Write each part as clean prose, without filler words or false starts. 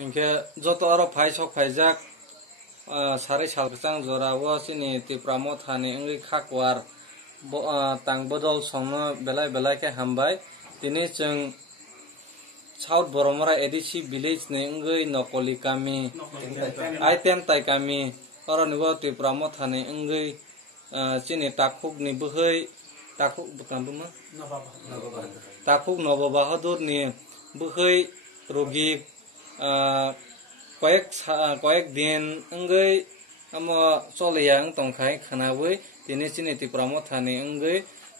इनके जत और फाइसक फाइजाक सारे सालकसां जरावो सिनि तिप्रामो थाने इंगै खाकवार तांबदल संनो बेलाय बेलाय के हामबाय दिनै जों साउथ बरमरा एडिसि विलेज ने इंगै नकली गामि आइटेम ताइ गामि अरनिबो तिप्रामो थाने इंगै सिनि ताकुक नि बोहै ताकुक बुकामबो ताकुक नवबाहादुर नि बोहै रोगी कয়েক दिन इंगै अमो चलियां तंखाय खानाबै दिनै सिनि तिप्रामो थाने इंगै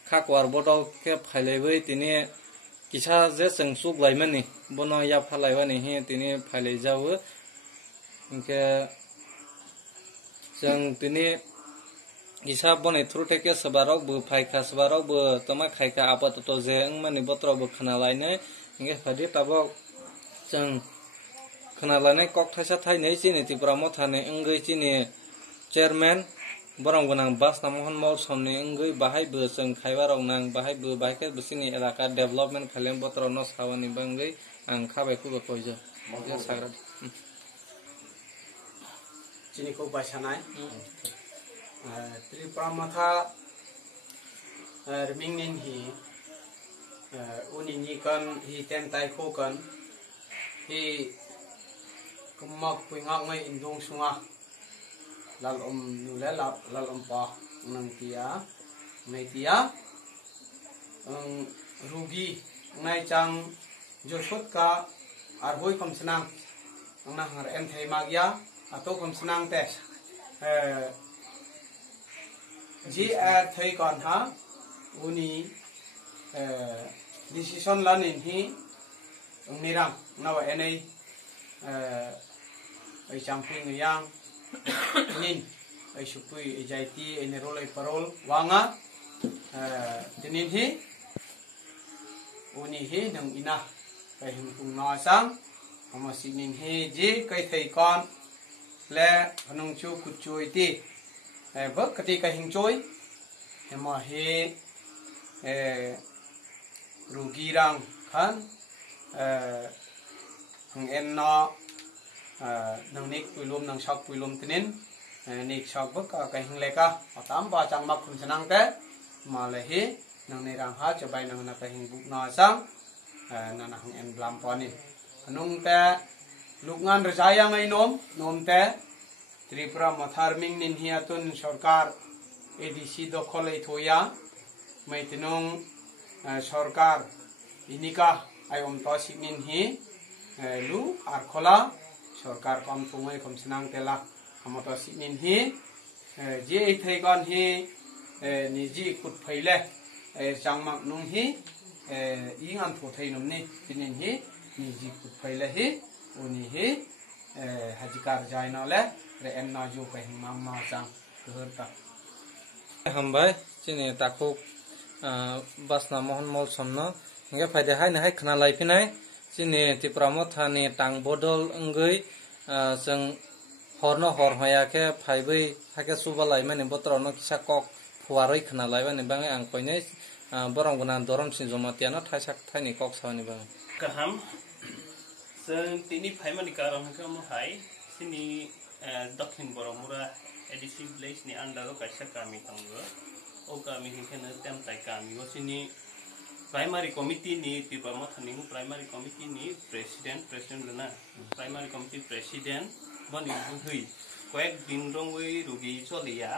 खाकवार बदल के फाइलायबै दिनै किसा जे जों सुगलायमानि बनो या फालायबानि हे दिनै फाइलायजावो इनके जों दिनै किसा बने थ्रु टेके सबाराव बो फाइखा सबाराव बो तमा खायखा आपातत जे माने बत्रबो खानालायनो इंगे फादि ताबो जों खोनालायनाय कक थाइसा थाइनै सिनि तिप्रामो थाने इंगै सिनि चेयरमेन बरं गोनां बास नामहन मल समनि इंगै बाहायबो जों खायबाराव नां बाहायबो बाहायके बिसिनि इलाका डेभलपमेन्ट खालेम बत्र न सावनि बंगै आं खाबायखौ बखयजा मजे साग्रा चिनिखौ बायसानाय तिप्रामो था रिमिंनिन हि उनिनि कन हि टेन ताइखौ कन हि कुमक कुइंगाक mai indong sunga lal nule lal pa nang tia ngai tia rugi ngai chang josut ka arhoi kom senang nang har en thai magya ato kom senang te ji a thai kon ha uni decision lanin hi nirang nawa enai ai champing yang nin ai supui ai jaiti ai nerol ai parol wanga dinin hi uni hi nang ina kai him tung na sang amasinin hi ji kai thai kon le anung chu kuchui ti bak kati kai hing choi hema hi rugirang khan hang en na nang nik puilum nang sak puilum tinin nik sak bak ka hing leka atam ba chang mak khum sanang te malehi nang ne rang ha chabai nang na ka hing buk na sang na na hang en blam pani anung te lukngan rajaya ngai nom te Tripura matharming nin hiatun sarkar ADC dokhol ei thoya mai tinung sarkar inika ayom to siknin hi lu arkhola सरकार कम थुङै कम सिनां तेला हमत सिनिन हि जे थैगन हि निजि कुट फैले चांगमाक नुं हि इं आन थथै नमनि सिनिन हि निजि कुट फैले हि उनि हि हाजिकार जायनले रे एन नाजु कहि मामा चां गहरता हामबाय सिनि ताखौ बासना मोहन मल समनो इंगे फायदे हाय नाय खना लायफिनाय सिनि तिप्रामो थाने टांग बदल इंगै जों हरनो हर हयाके फाइबै हाके सुबालाय माने बत्रनो किसा कक फुवारै खना लायबाने बाङै आं कयनै बरंगना दरमसिन जमातियानो थाइसाक थाइनि कक सावनि बाङै गाहाम जों तिनि फाइमानि कारन हम हाय सिनि दक्षिण बरमुरा एडिसि विलेज नि अंडारो कायसा गामि दंगो ओ गामि हिखने टेमताय गामि सिनि प्राइमरी कमिटी नि तिप्रामो थानि प्राइमरी कमिटी नि प्रेसिडेंट लना प्राइमरी कमिटी प्रेसिडेंट बनि बुहै कयेक दिन रंगै रुगि चलिया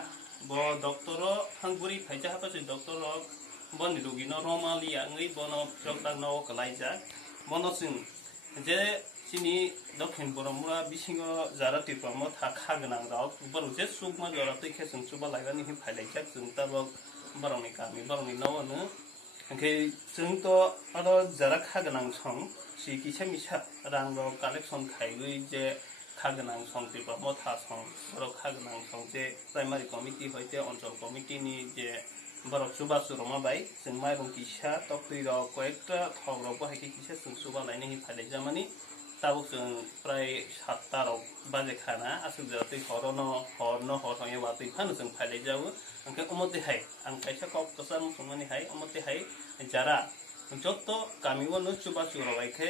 ब डॉक्टर हांगुरि फाइजा हापासे डॉक्टर बनि रुगि न रमालिया ngै बनो डॉक्टर न कलाइजा मनसिं जे सिनि दक्षिण बरमुरा बिसिङो जारा तिप्रामो था खागनां राव बरु जे सुगमा जरा तैखे जों सुबा लायबानि हि फाइलाइजा जों ताबो बरंनि गामि बरंनि नवनो ओंखाय जोंथ' आरो जारा खागोनां सं सि किसा मिसा रां रो कालेक्शन खाइबै जे खागोनां सं तिप्रामो था सं रो खागोनां सं जे प्राइमरी कमिटी हयते अञ्चल कमिटीनि जे बरक सुबा सुरमा बाय जों माइरं किसा तक्ति रो कयेकटा थग्रो बहायके किसा जों सुबा लायनो हि फाइलाइजामानि ताबो जों प्राय 7टा रो बाजे खाना आसु जाते हरनो हरयो बातै फानो जों फाइलाइजाबो ओंखाय अमते हाय आं कायसा कक कसा मुसुमानि हाय अमते हाय जारा जत्त गामिवनो सुबा सुरबायखे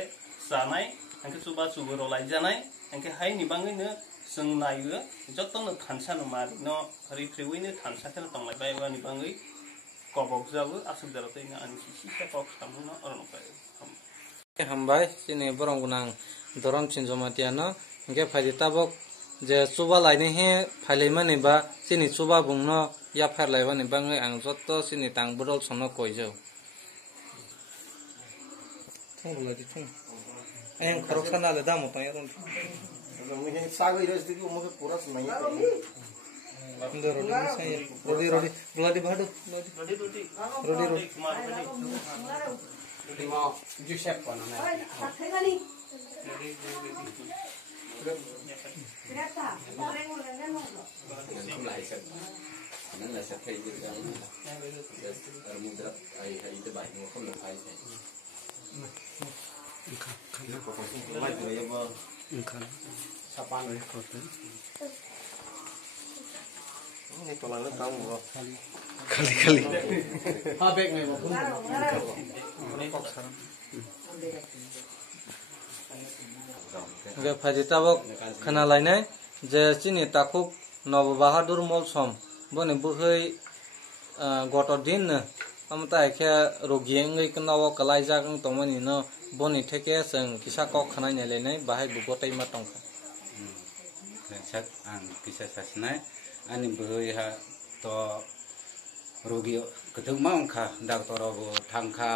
जानाय angke suba sugo rolai janai angke hai ni bangino जों नायो जतनो थानसा मारि न रिफ्रेवैनो थानसा खेल तंलाय बायबा नि बाङै कबक जाबो आसुक जारतैनो आनि सिसा पक सामनो अरनपाय हामबाय सिने बरं गुनां दरम चिनजमातियानो इंगे फायदि ताबक जे सुबा लायने हे फायलायमाने बा सिनि सुबा बुंनो या फायलायबाने बाङै आं जत्त सिनि तां बदल सनो कयजौ थंबला दि थं आं खरखसा नाले दामो ताय रन मुझे साग इधर से देखो मुझे पूरा सुनाई अंदर रोटी रोटी ब्लडी भाडो रोटी रोटी Di mau Joseph pun namanya. Sapan. Ini tolongnya kamu loh. kali Habek nih mau pun. इंगे फायदि ताबक खोनालायनाय जे सिनि ताखु नव बाहादुर मलसम बने बुहै गत दिन अमता एखे रोगियै कनाव कलाय जागं तमनि न बनि थेके जों किसा कक खनाय नेलायनाय बाहाय बुगतै मा तंखा sak ang kisa sasnai ani buhoi ha to rogi ketung maungkha doktor bo thangkha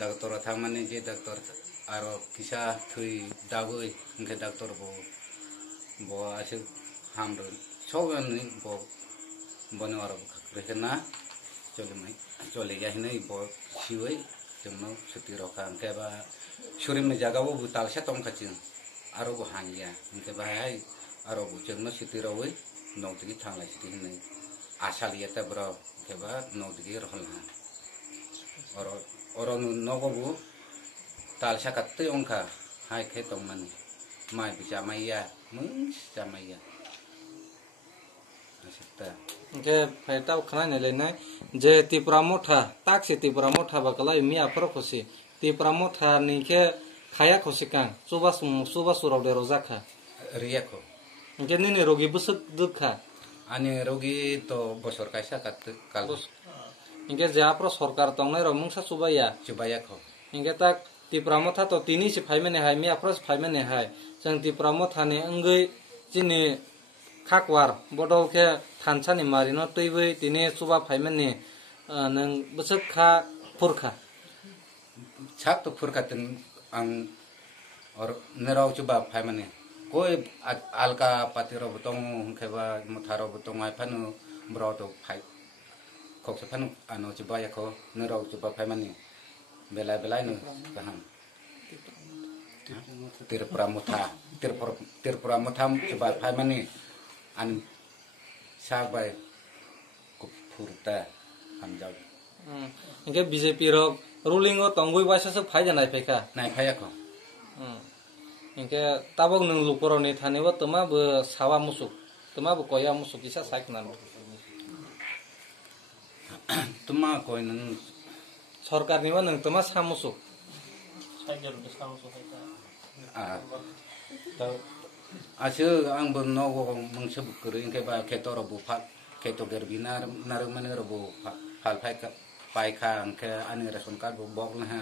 doktor thangmani je doktor aro kisa thui dagoi ingke doktor bo asu hamro chogani bo bone aro rekena chole ya hinai bo siwai jemno suti roka angke ba surim jaga bo butal se tong khachin aro bo hangya ingke ba hai aro bo jemno suti rawai nogdigi thanglai siti hinai asaliyata bro keba nogdigi rohla oro nogobu talsa katte ongka hai khe tongmani mai bisa maya mus jamaya asita इंगे फायदा खनाय नेलायनाय जे तिप्रा मोठा ताकसे तिप्रा मोठा बकला मिया पर खोसि तिप्रा मोठा निके खाया खोसिकां सुबा सुराव दे रोजाखा riyako इंगे निने रोगी बुसुक दुखा ani rogi to bosor kaisa kat kal इंगे जाप्र सरकार तंगनाय र मुंसा सुबाया chubayako इंगे ताक तिप्रा मोठा तो तिनि से फाइमेने हाय मिया प्रस फाइमेने हाय जों तिप्रा मोठा ने अंगै जिनि खाकवार बडल के थानसानि मारिनो तैबै तिने सुबा फाइमेने नों बुसुक खा फुरखा chak to furkaten ang or nerau chuba phaimani koi alka patiro butong kheba mutharo butong ai phanu bro to phai khok se phanu ano chubaya ko nerau chuba phaimani belai nu kaham tir pramutha chuba phaimani an sabai ko furta hamjau इंगे बीजेपी रो रुलिंग ओ तंगुइ वासस फाइ जानाय फेका nai phayako इंगे ताबक नों लुकरनि थानेबो तमाबो सावा मुसुक तमाबो कया मुसुक इसा साइकनान tuma koi nang सरकारनिबो नों तमा सा मुसुक साइजर बेसांग सहायता asu ang bon nogo mangse bukuri ingke ba ketoro bu phat keto gerbinar narumane robo phal pai ka angke ani ration card bu bok na ha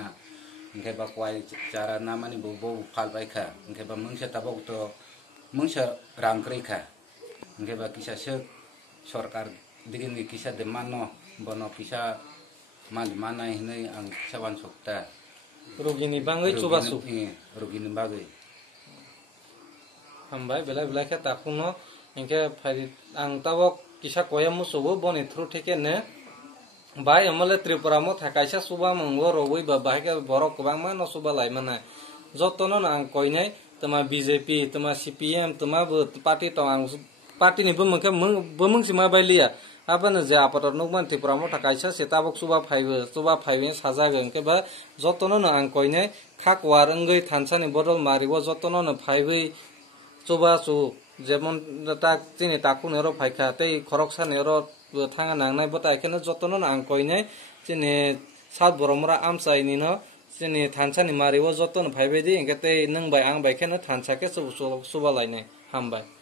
ingke ba kwai cara namani bu phal pai ka ingke ba mangse tabok to mangse rangkri ka ingke ba kisa se sarkar digin kisa de mano bono kisa man mana ini ang sawan sukta रुगिनि बाङै चुबासु rugini bagai हामबाय बेला के ताखुनो इंके फाइ आं ताबक किसा कया मुसुबो बनि थ्रु थेकेने बाय हमले त्रिपुरा म थाकायसा सुबा मंगो रवै बा बाहाके बरक गोबां मा नसुबा लायमानाय जतनो आं कयनाय तमा बीजेपी तमा सीपीएम तमा पार्टी त आं पार्टी नि बमखे बमंसि मा बायलिया आबानो जे आपादर नगमान त्रिपुरा म थाकायसा सेताबक सुबा फाइबे साजागोन के बा जतनो आं कयनाय खाकवार अंगै थानसानि बदल मारिबो जतनो फाइबे चुबासु जेमन ताक तिनि ताकु नेरो फाइखा तै खरकसा नेरो थाङा नांनाय बता एखेनो जतनो आं कयनाय तिनि सात बरमरा आमसाइनि न sini thansani mari o joto no phaibai di engke tei nung bai ang bai kheno thansa ke subalai ne hambai.